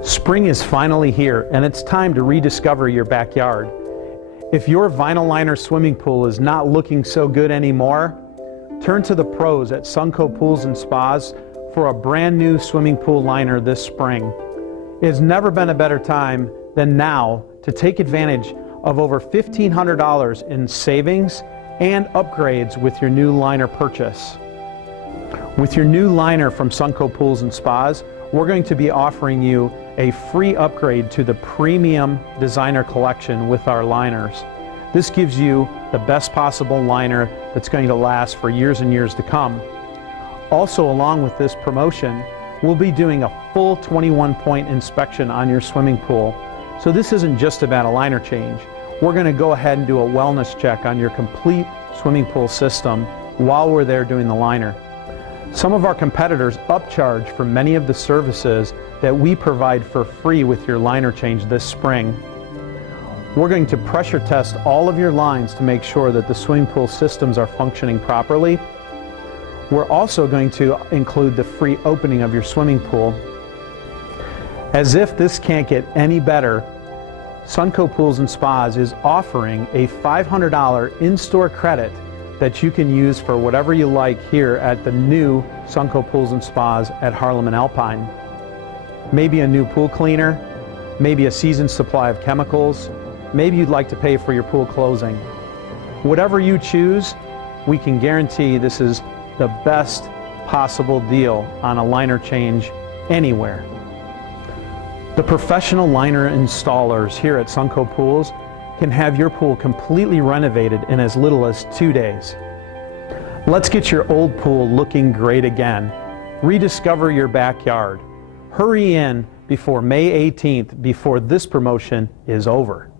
Spring is finally here, and it's time to rediscover your backyard. If your vinyl liner swimming pool is not looking so good anymore, turn to the pros at Sonco Pools and Spas for a brand new swimming pool liner this spring. It has never been a better time than now to take advantage of over $1,500 in savings and upgrades with your new liner purchase. With your new liner from Sonco Pools and Spas, we're going to be offering you a free upgrade to the premium designer collection with our liners. This gives you the best possible liner that's going to last for years and years to come. Also, along with this promotion, we'll be doing a full 21-point inspection on your swimming pool. So this isn't just about a liner change. We're going to go ahead and do a wellness check on your complete swimming pool system while we're there doing the liner. Some of our competitors upcharge for many of the services that we provide for free with your liner change this spring. We're going to pressure test all of your lines to make sure that the swimming pool systems are functioning properly. We're also going to include the free opening of your swimming pool. As if this can't get any better, Sonco Pools and Spas is offering a $500 in-store credit that you can use for whatever you like here at the new Sonco Pools and Spas at Harlem and Alpine. Maybe a new pool cleaner, maybe a season's supply of chemicals, maybe you'd like to pay for your pool closing. Whatever you choose, we can guarantee this is the best possible deal on a liner change anywhere. The professional liner installers here at Sonco Pools can have your pool completely renovated in as little as 2 days. Let's get your old pool looking great again. Rediscover your backyard. Hurry in before May 18th before this promotion is over.